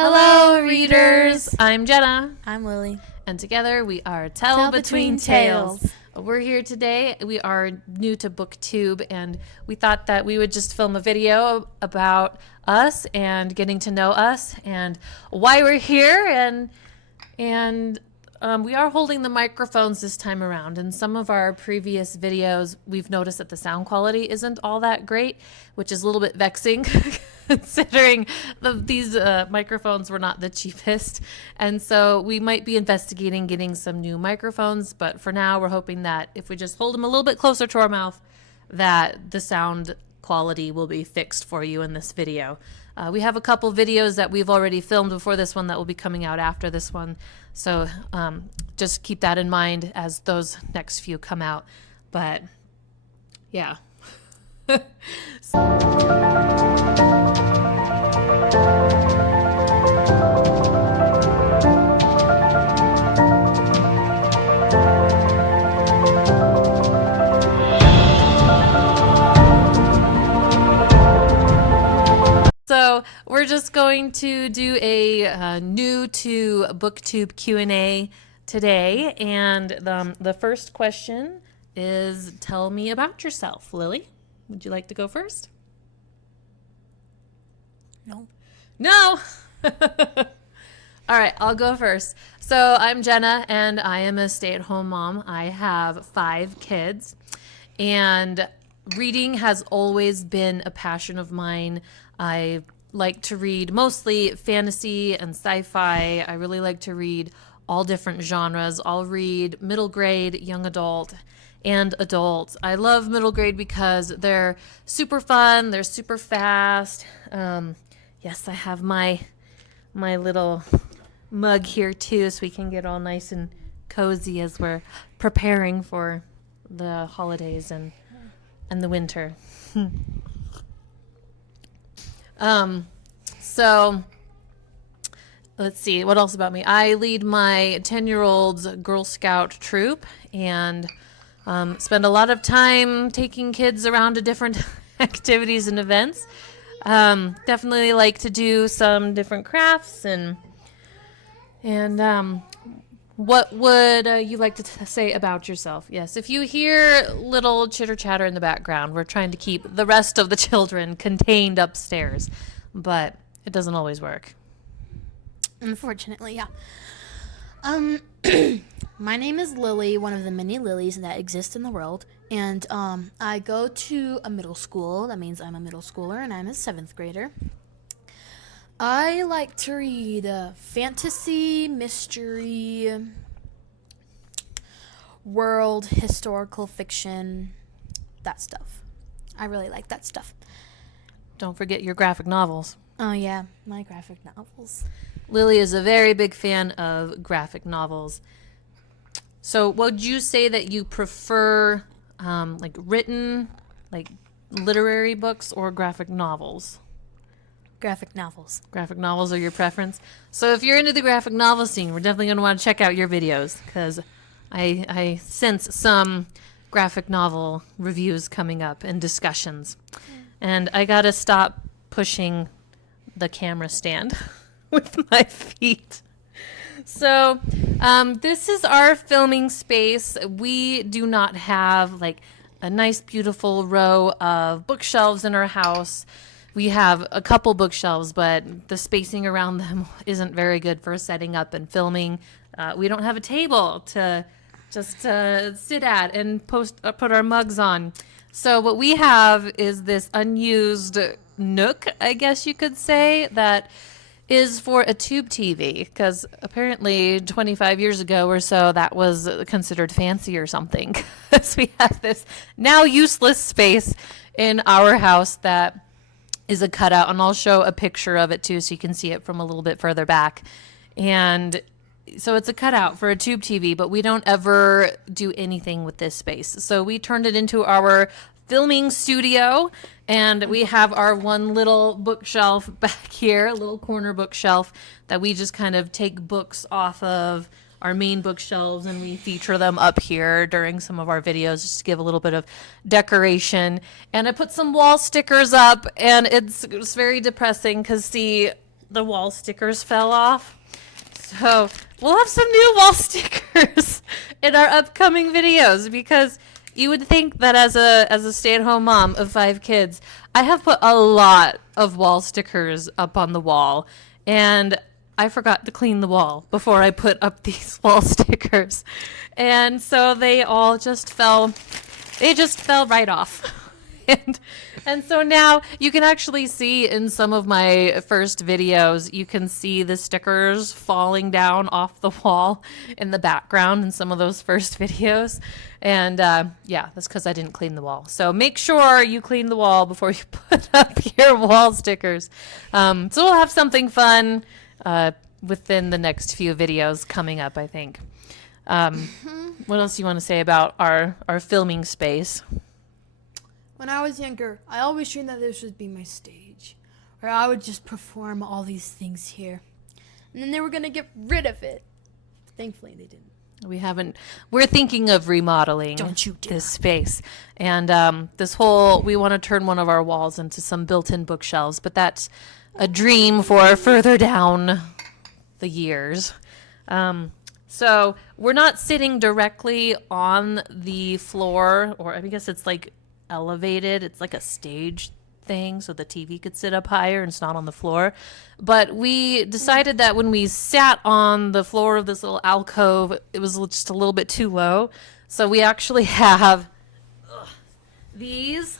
Hello, readers. I'm Jenna. I'm Lily. And together we are Tell Between Tales. We're here today. We are new to BookTube, and we thought that we would just film a video about us and getting to know us and why we're here. And we are holding the microphones this time around. In some of our previous videos, we've noticed that the sound quality isn't all that great, which is a little bit vexing considering these microphones were not the cheapest. And so we might be investigating getting some new microphones, but for now we're hoping that if we just hold them a little bit closer to our mouth, that the sound quality will be fixed for you in this video. We have a couple videos that we've already filmed before this one that will be coming out after this one. So just keep that in mind as those next few come out. But yeah. So we're just going to do a new to BookTube Q&A today, and the first question is, tell me about yourself. Lily, would you like to go first? No. All right, I'll go first. So I'm Jenna, and I am a stay-at-home mom. I have 5 kids, and reading has always been a passion of mine. I like to read mostly fantasy and sci-fi. I really like to read all different genres. I'll read middle grade, young adult, and adult. I love middle grade because they're super fun. They're super fast. Yes, I have my little mug here too, so we can get all nice and cozy as we're preparing for the holidays and the winter. So let's see, what else about me? I lead my 10-year-old's Girl Scout troop and spend a lot of time taking kids around to different activities and events. Definitely like to do some different crafts and what would you like to say about yourself? Yes, if you hear little chitter chatter in the background, we're trying to keep the rest of the children contained upstairs, but it doesn't always work. Unfortunately, yeah. My name is Lily, one of the many Lilies that exist in the world, and I go to a middle school. That means I'm a middle schooler, and I'm a 7th grader. I like to read fantasy, mystery, world, historical fiction, that stuff. I really like that stuff. Don't forget your graphic novels. Oh yeah, my graphic novels. Lily is a very big fan of graphic novels. So would you say that you prefer like written, like literary books, or graphic novels? Graphic novels. Graphic novels are your preference. So if you're into the graphic novel scene, we're definitely going to want to check out your videos, because I sense some graphic novel reviews coming up and discussions. And I got to stop pushing the camera stand with my feet. So this is our filming space. We do not have like a nice, beautiful row of bookshelves in our house. We have a couple bookshelves, but the spacing around them isn't very good for setting up and filming. We don't have a table to just sit at and put our mugs on. So what we have is this unused nook, I guess you could say, that is for a tube TV, because apparently 25 years ago or so that was considered fancy or something. So we have this now useless space in our house that is a cutout, and I'll show a picture of it too so you can see it from a little bit further back. And so it's a cutout for a tube TV, but we don't ever do anything with this space. So we turned it into our filming studio, and we have our one little bookshelf back here, a little corner bookshelf that we just kind of take books off of our main bookshelves, and we feature them up here during some of our videos just to give a little bit of decoration. And I put some wall stickers up, and it's very depressing because, see, the wall stickers fell off. So we'll have some new wall stickers in our upcoming videos, because you would think that as a stay-at-home mom of 5 kids, I have put a lot of wall stickers up on the wall, and I forgot to clean the wall before I put up these wall stickers. And so they all just fell right off. And so now you can actually see in some of my first videos, you can see the stickers falling down off the wall in the background in some of those first videos. And yeah, that's because I didn't clean the wall. So make sure you clean the wall before you put up your wall stickers. So we'll have something fun within the next few videos coming up, I think. What else do you want to say about our filming space? When I was younger, I always dreamed that this would be my stage, where I would just perform all these things here. And then they were going to get rid of it. Thankfully, they didn't. We haven't. We're thinking of remodeling Don't you dare. this space. And we want to turn one of our walls into some built-in bookshelves, but that's a dream for further down the years. So we're not sitting directly on the floor, or I guess it's like elevated. It's like a stage thing, so the TV could sit up higher and it's not on the floor. But we decided that when we sat on the floor of this little alcove, it was just a little bit too low. So we actually have these.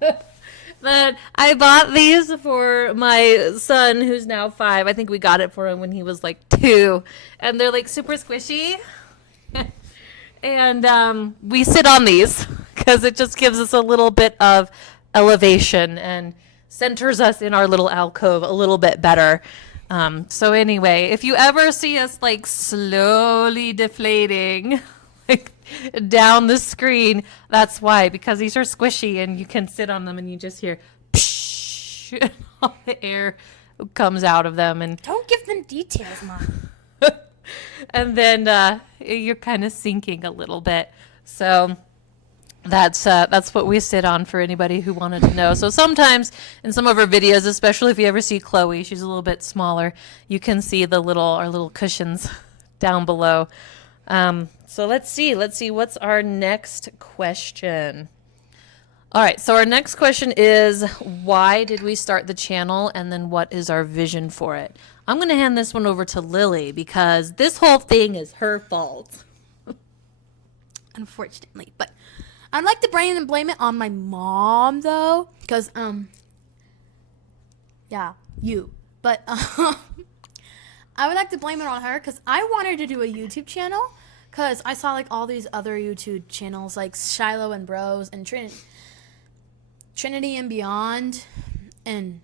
But I bought these for my son, who's now 5. I think we got it for him when he was like 2. And they're like super squishy. And we sit on these because it just gives us a little bit of elevation and centers us in our little alcove a little bit better. So anyway, if you ever see us like slowly deflating like down the screen, that's why, because these are squishy and you can sit on them and you just hear psh, and all the air comes out of them. And Don't give them details, Mom. and then you're kind of sinking a little bit. So that's what we sit on, for anybody who wanted to know. So sometimes in some of our videos, especially if you ever see Chloe, she's a little bit smaller, you can see our little cushions down below. So let's see what's our next question. All right, so our next question is, why did we start the channel, and then what is our vision for it? I'm going to hand this one over to Lily, because this whole thing is her fault. Unfortunately, but I'd like to blame it on my mom, though, because yeah, you. But I would like to blame it on her, because I wanted to do a YouTube channel, because I saw like all these other YouTube channels like Shiloh and Bros and Trinity and Beyond, and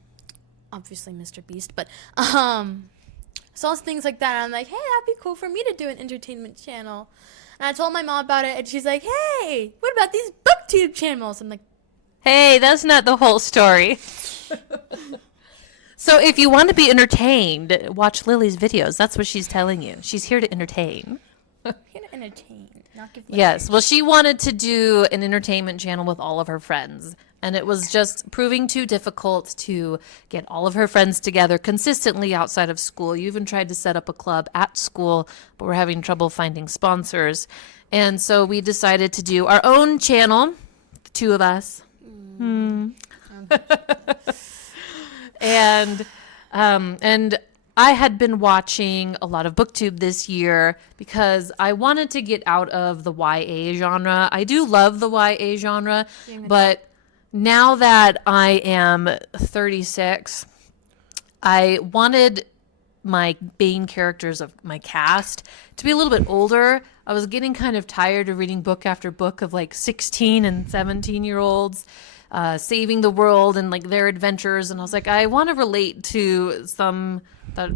obviously Mr. Beast, but saw things like that, and I'm like, hey, that'd be cool for me to do an entertainment channel. And I told my mom about it, and she's like, hey, what about these BookTube channels? I'm like, Hey, that's not the whole story. So if you want to be entertained, watch Lily's videos. That's what she's telling you. She's here to entertain. I'm here to entertain, not give Yes. Well, she wanted to do an entertainment channel with all of her friends, and it was just proving too difficult to get all of her friends together consistently outside of school. You even tried to set up a club at school, but we're having trouble finding sponsors. And so we decided to do our own channel, the 2 of us. And I had been watching a lot of BookTube this year because I wanted to get out of the YA genre. I do love the YA genre, but now that I am 36, I wanted my main characters of my cast to be a little bit older. I was getting kind of tired of reading book after book of like 16 and 17-year-olds saving the world and like their adventures, and I was like, I want to relate to some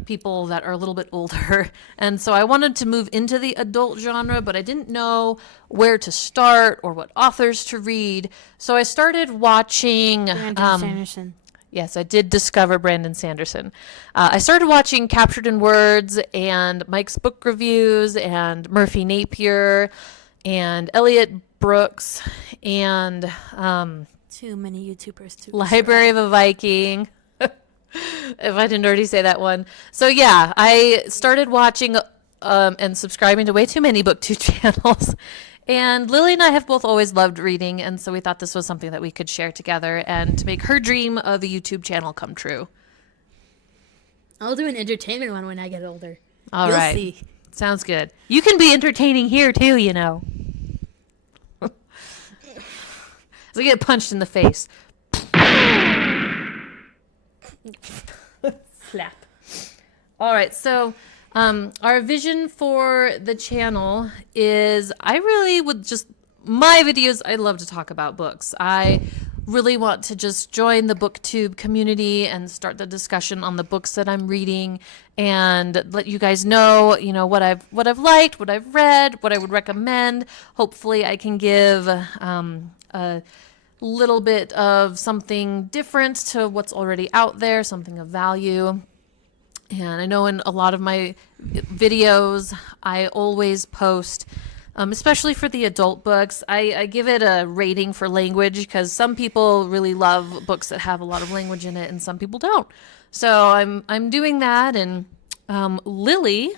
people that are a little bit older, and so I wanted to move into the adult genre, but I didn't know where to start or what authors to read. So I started watching Brandon Sanderson. Yes, I did discover Brandon Sanderson. I started watching Captured in Words and Mike's Book Reviews and Murphy Napier and Elliot Brooks and Too many YouTubers. Library of a Viking. If I didn't already say that one. So yeah, I started watching and subscribing to way too many BookTube channels. And Lily and I have both always loved reading, and so we thought this was something that we could share together and to make her dream of a YouTube channel come true. I'll do an entertainment one when I get older. All You'll right. see. Sounds good. You can be entertaining here too, you know. So I get punched in the face. Slap. All right, so our vision for the channel is I really would just, my videos, I love to talk about books. I really want to just join the BookTube community and start the discussion on the books that I'm reading and let you guys know, what I've liked, what I've read, what I would recommend. Hopefully I can give a little bit of something different to what's already out there, something of value. And I know in a lot of my videos, I always post, especially for the adult books, I give it a rating for language because some people really love books that have a lot of language in it and some people don't. So I'm doing that. And Lily,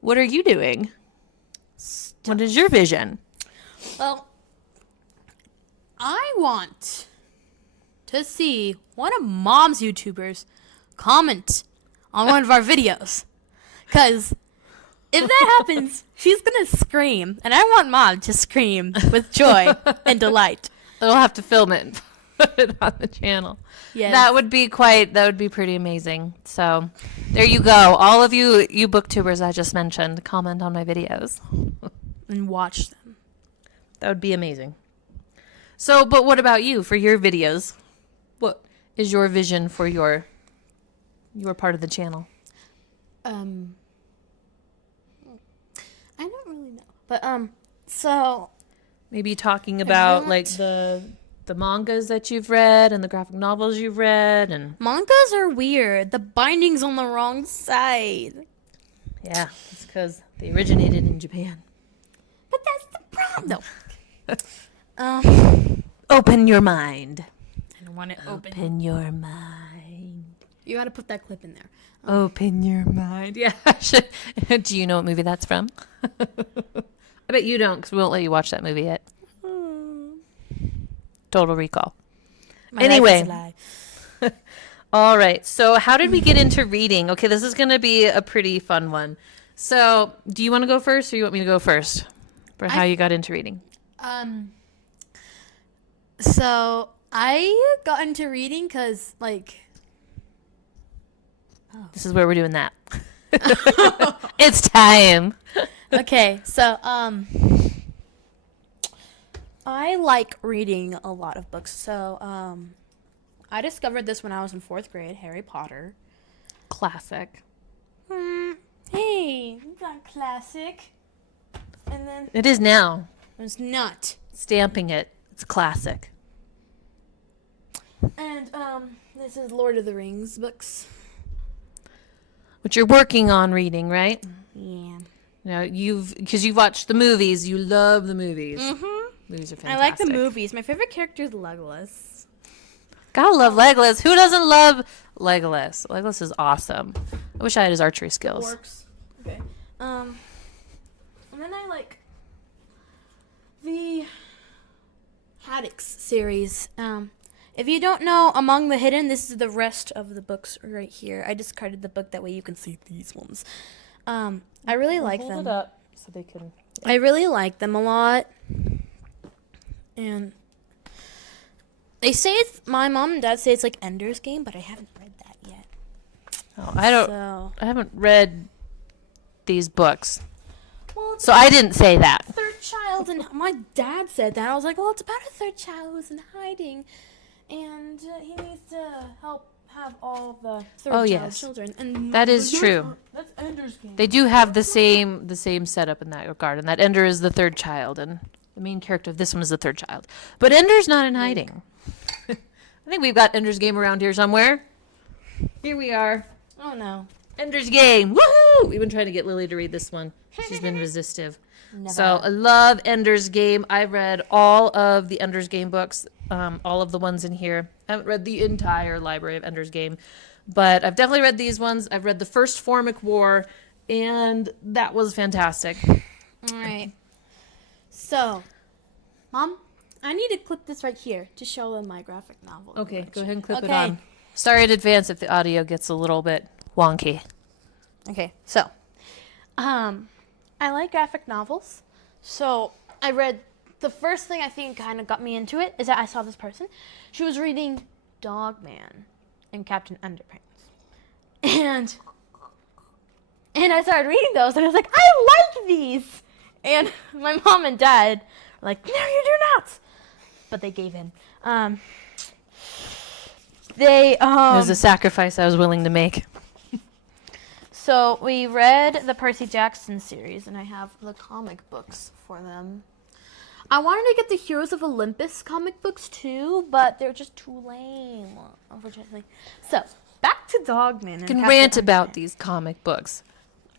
what are you doing? What is your vision? Well, I want to see one of Mom's YouTubers comment on one of our videos. Because if that happens, she's going to scream. And I want Mom to scream with joy and delight. I'll have to film it and put it on the channel. Yes. That would be pretty amazing. So there you go. All of you booktubers I just mentioned, comment on my videos. And watch them. That would be amazing. So, but what about you for your videos? What is your vision for your part of the channel? I don't really know. But, so Maybe talking about like the mangas that you've read and the graphic novels you've read and mangas are weird. The binding's on the wrong side. yeah, it's because they originated in Japan. But that's the problem. No. Open your mind. I don't want it open. Open your mind. You gotta put that clip in there. Open your mind. Yeah. Do you know what movie that's from? I bet you don't because we won't let you watch that movie yet. Total Recall. My life is a lie. All right. So how did we get into reading? Okay, this is going to be a pretty fun one. So do you want to go first or you want me to go first for how you got into reading? So I got into reading because, This is where we're doing that. It's time. okay, so, I like reading a lot of books. So, I discovered this when I was in 4th grade, Harry Potter. Classic. Hey, it's not classic. And then It is now. it's not. Stamping it. It's a classic. And, this is Lord of the Rings books. Which you're working on reading, right? Yeah. Now because you've watched the movies, you love the movies. Mm-hmm. Movies are I fantastic. like the movies. My favorite character is Legolas. Gotta love Legolas. Who doesn't love Legolas? Legolas is awesome. I wish I had his archery skills. Orcs. Okay. And then I like the Haddix series. If you don't know Among the Hidden, this is the rest of the books right here. I discarded the book, that way you can see these ones. I really like them. Hold it up so they can. I really like them a lot. And they say my mom and dad say it's like Ender's Game, but I haven't read that yet. Oh, I don't. So, I haven't read these books, well, it's so I didn't say that. third child, and my dad said that. I was like, well, it's about a third child who's in hiding, and he needs to help have all the third child children. And That is true. That's Ender's Game. They do have the same setup in that regard, and that Ender is the third child, and the main character of this one is the third child. But Ender's not in hiding. I think we've got Ender's Game around here somewhere. Here we are. Oh no. Ender's Game. Woohoo! We've been trying to get Lily to read this one. She's been resistive. Never. So I love Ender's Game. I've read all of the Ender's Game books, all of the ones in here. I haven't read the entire library of Ender's Game, But I've definitely read these ones. I've read the first Formic War, and that was fantastic. All right. So, Mom, I need to clip this right here to show them my graphic novel. Okay, collection. go ahead and clip it Okay. on. Sorry in advance if the audio gets a little bit wonky. Okay, so, I like graphic novels. So, I read the first thing I think kind of got me into it is that I saw this person. She was reading Dogman and Captain Underpants. And I started reading those and I was like, I like these. And my mom and dad were like, no, you do not. But they gave in. It was a sacrifice I was willing to make. So we read the Percy Jackson series, and I have the comic books for them. I wanted to get the Heroes of Olympus comic books too, but they're just too lame, unfortunately. So back to Dogman. You can rant about these comic books.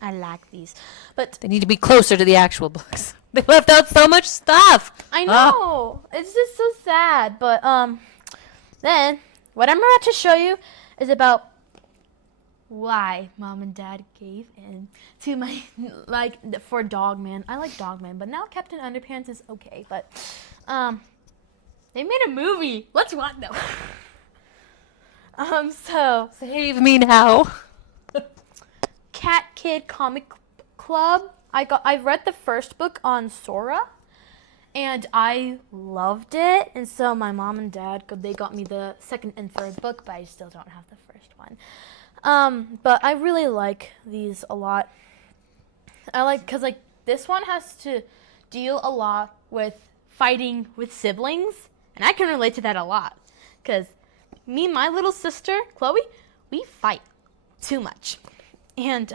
I like these, but They need to be closer to the actual books. They left out so much stuff. I know it's just so sad. But then what I'm about to show you is about why Mom and Dad gave in to my for Dogman. I like Dogman, but now Captain Underpants is okay. But they made a movie. Let's watch them. So Save me now. Cat Kid Comic Club. I read the first book on Sora, and I loved it. And so my mom and dad they got me the second and third book, but I still don't have the first one. But I really like these a lot. I like because this one has to deal a lot with fighting with siblings, and I can relate to that a lot. Because me and my little sister Chloe, we fight too much. And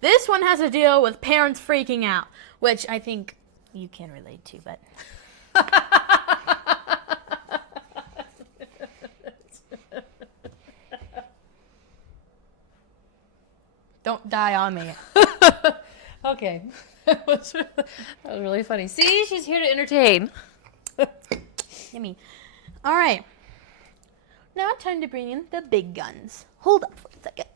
this one has to deal with parents freaking out, which I think you can relate to, but don't die on me. Okay. That was really funny. See, she's here to entertain. Yummy. All right. Now time to bring in the big guns. Hold up for a second.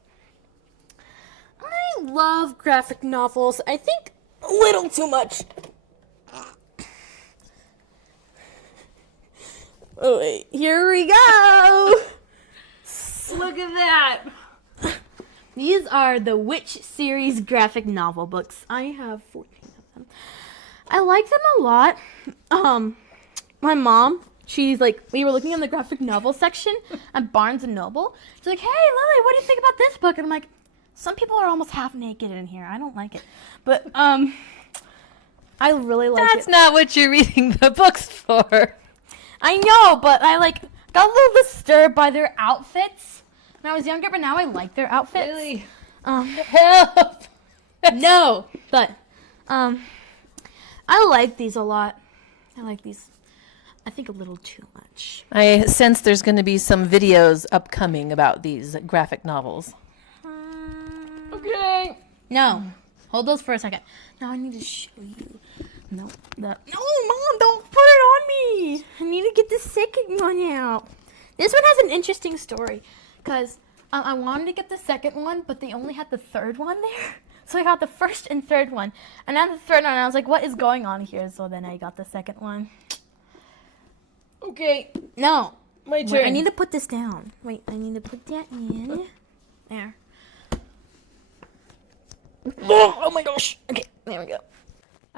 I love graphic novels. I think a little too much. Oh, wait. Here we go. Look at that. These are the Witch series graphic novel books. I have 14 of them. I like them a lot. My mom, she's like, we were looking in the graphic novel section at Barnes and Noble. She's like, hey, Lily, what do you think about this book? And I'm like, some people are almost half naked in here. I don't like it. But I really like it. That's not what you're reading the books for. I know, but I got a little disturbed by their outfits when I was younger, but now I like their outfits. Really? Help! No, but I like these a lot. I like these, I think, a little too much. I sense there's going to be some videos upcoming about these graphic novels. Okay. No, hold those for a second. Now I need to show you. No, Mom, don't put it on me. I need to get the second one out. This one has an interesting story because I wanted to get the second one, but they only had the third one there. So I got the first and third one. And then the third one, I was like, what is going on here? So then I got the second one. Okay. No. My Wait, turn. I need to put this down. Wait, I need to put that in. There. Oh my gosh. Okay, there we go.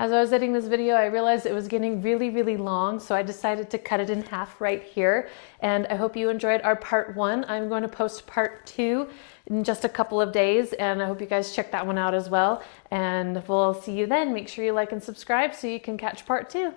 As I was editing this video, I realized it was getting really, really long, so I decided to cut it in half right here. And I hope you enjoyed our part 1. I'm going to post part 2 in just a couple of days, and I hope you guys check that one out as well. And we'll see you then. Make sure you like and subscribe so you can catch part 2.